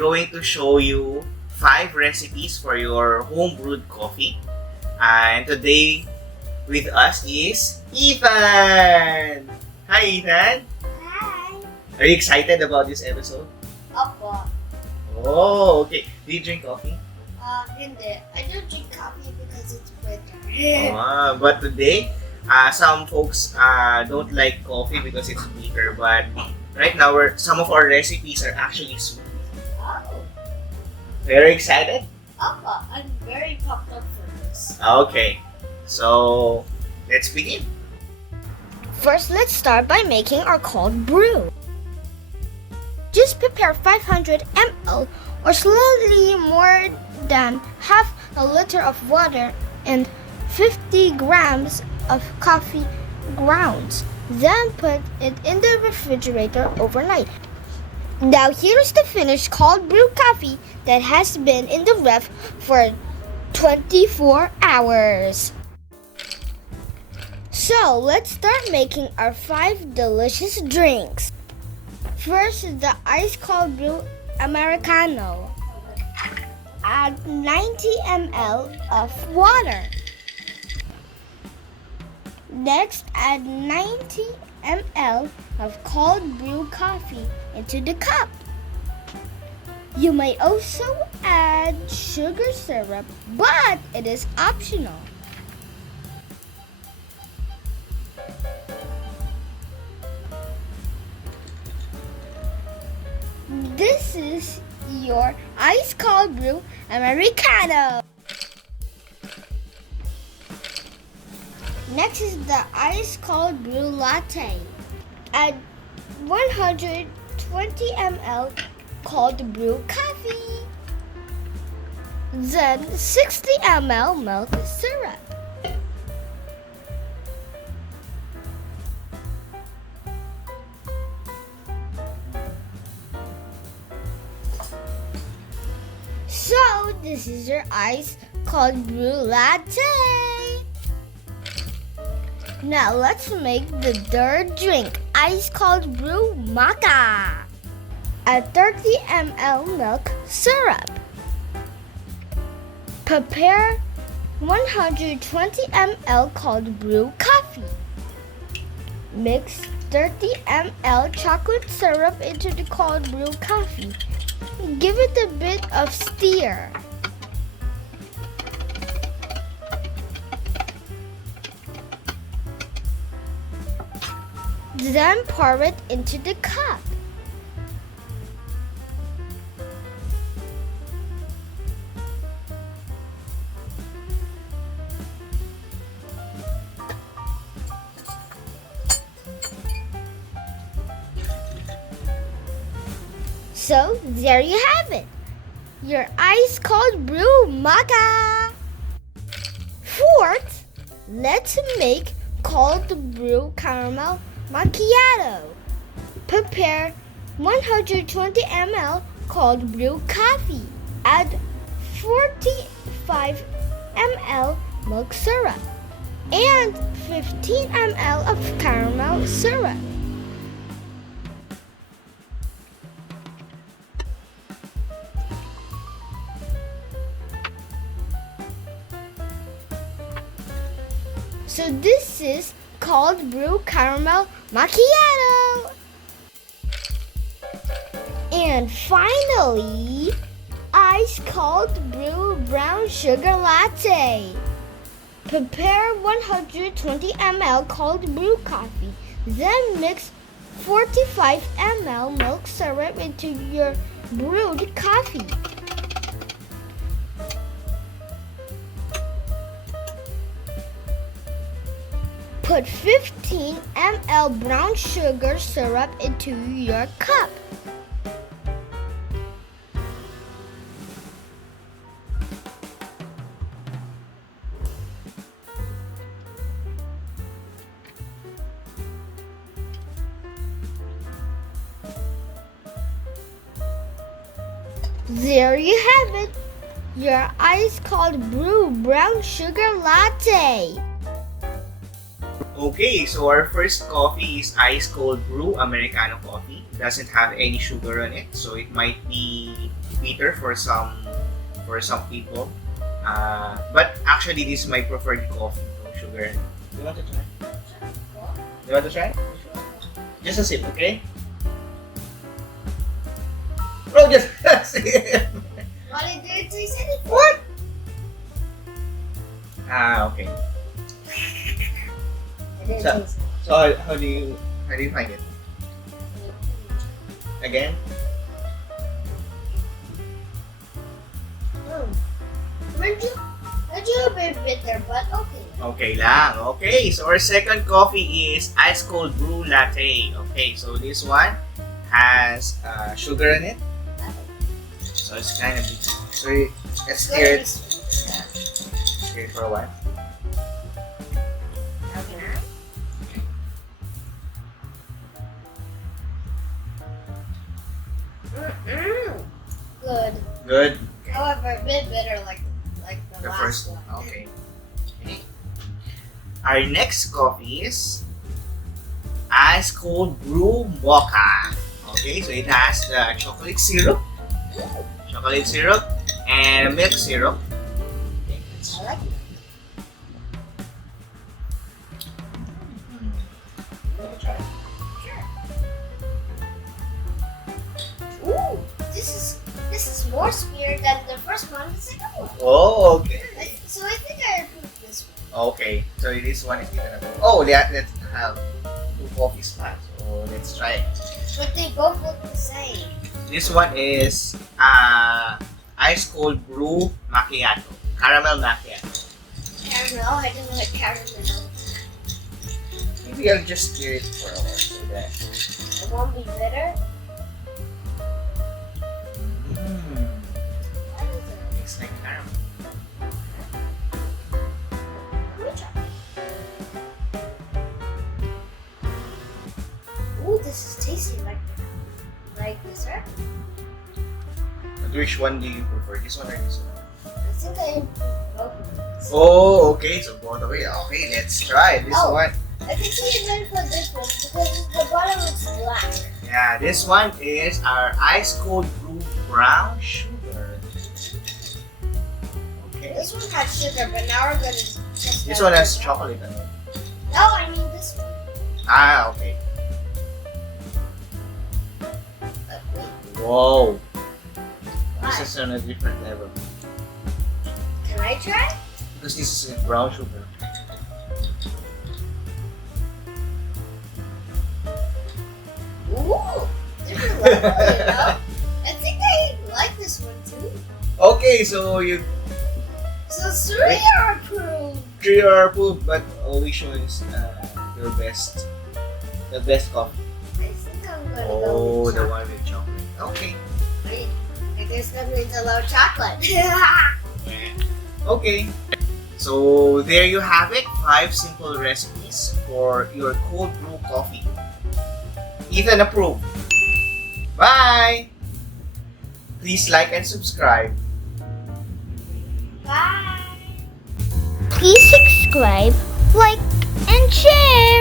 going to show you 5 recipes for your home brewed coffee. And today with us is Ethan! Hi, Ethan! Hi! Are you excited about this episode? Opo. Oh, okay. Do you drink coffee? Hindi. I don't drink coffee because it's bitter. But today, some folks don't like coffee because it's bitter. But right now, some of our recipes are actually sweet. Oh. Very excited? Opo. I'm very pumped up for this. Okay. So, let's begin. First, let's start by making our cold brew. Just prepare 500 ml or slightly more than half a liter of water and 50 grams of coffee grounds. Then put it in the refrigerator overnight. Now here's the finished cold brew coffee that has been in the ref for 24 hours. So let's start making our 5 delicious drinks. First, the ice cold brew Americano. Add 90 ml of water. Next, add 90 ml of cold brew coffee into the cup. You may also add sugar syrup, but it is optional. This is your ice cold brew Americano. Next is the ice cold brew latte. Add 120 ml cold brew coffee. Then 60 ml milk syrup. So, this is your ice cold brew latte. Now, let's make the third drink, ice cold brew mocha. Add 30 ml milk syrup. Prepare 120 ml cold brew coffee. Mix 30 ml chocolate syrup into the cold brew coffee. Give it a bit of stir. Then pour it into the cup. So, there you have it, your ice cold brew mocha. Fourth, let's make cold brew caramel macchiato. Prepare 120 ml cold brew coffee. Add 45 ml milk syrup and 15 ml of caramel syrup. So this is cold brew caramel macchiato. And finally, ice cold brew brown sugar latte. Prepare 120 ml cold brew coffee. Then mix 45 ml milk syrup into your brewed coffee. Put 15 ml brown sugar syrup into your cup. There you have it, your ice cold brew brown sugar latte. Okay, so our first coffee is ice cold brew Americano coffee. It doesn't have any sugar on it, so it might be bitter for some people. But actually, this is my preferred coffee. No sugar. Do you want to try? Do you want to try? Just a sip, okay? Bro, just a sip. What did you taste it? What? Okay. I didn't So- taste it. So how do you find it? Again? Medyo a bit bitter, but okay. Okay lang. Okay, so our second coffee is ice cold brew latte. Okay, so this one has sugar in it. So it's kind of big. So let's stir it. Stir it for a while. Good. Good. However, a bit bitter like the The last first one. one. Okay. Our next coffee is ice cold brew mocha. Okay, so it has the chocolate syrup, and milk syrup. Okay, I like it. try. Ooh, this is more smeared than the first one and the second one. Oh, okay. So I think I approved this one. Okay, so this one is gonna go. Oh, let's have two coffees now. So let's try it. But they both look the same. This one is ice cold brew macchiato, caramel macchiato. Caramel, I don't like caramel. Maybe I'll just stir it for a while so that. It won't be bitter. What is it? It's like caramel. Let me try. Ooh, this is tasty like dessert. But which one do you prefer? This one or this one? I think I improved both of these. Oh, okay. So both of it. Okay, let's try this Oh. one. I can see a bit of a difference because the bottom looks black. Yeah, this one is our ice cold brew brown sugar. Okay. This one has sugar, but now we're gonna test This out one has the- chocolate in it. No, I mean this one. Okay. But wait, Whoa. why? This is on a different level. Can I try? Because this is brown sugar. Ooh, different level, you know? I think I like this one too. Okay, so you So three are approved. three are approved, but which one is your best? The best coffee. I think I'm gonna go Oh, with the chocolate. one with chocolate. Okay. Wait, I guess that means I love chocolate. Okay. So there you have it. 5 simple recipes for your cold brew coffee. Ethan approved. Bye. Please like and subscribe. Bye. Please subscribe, like, and share.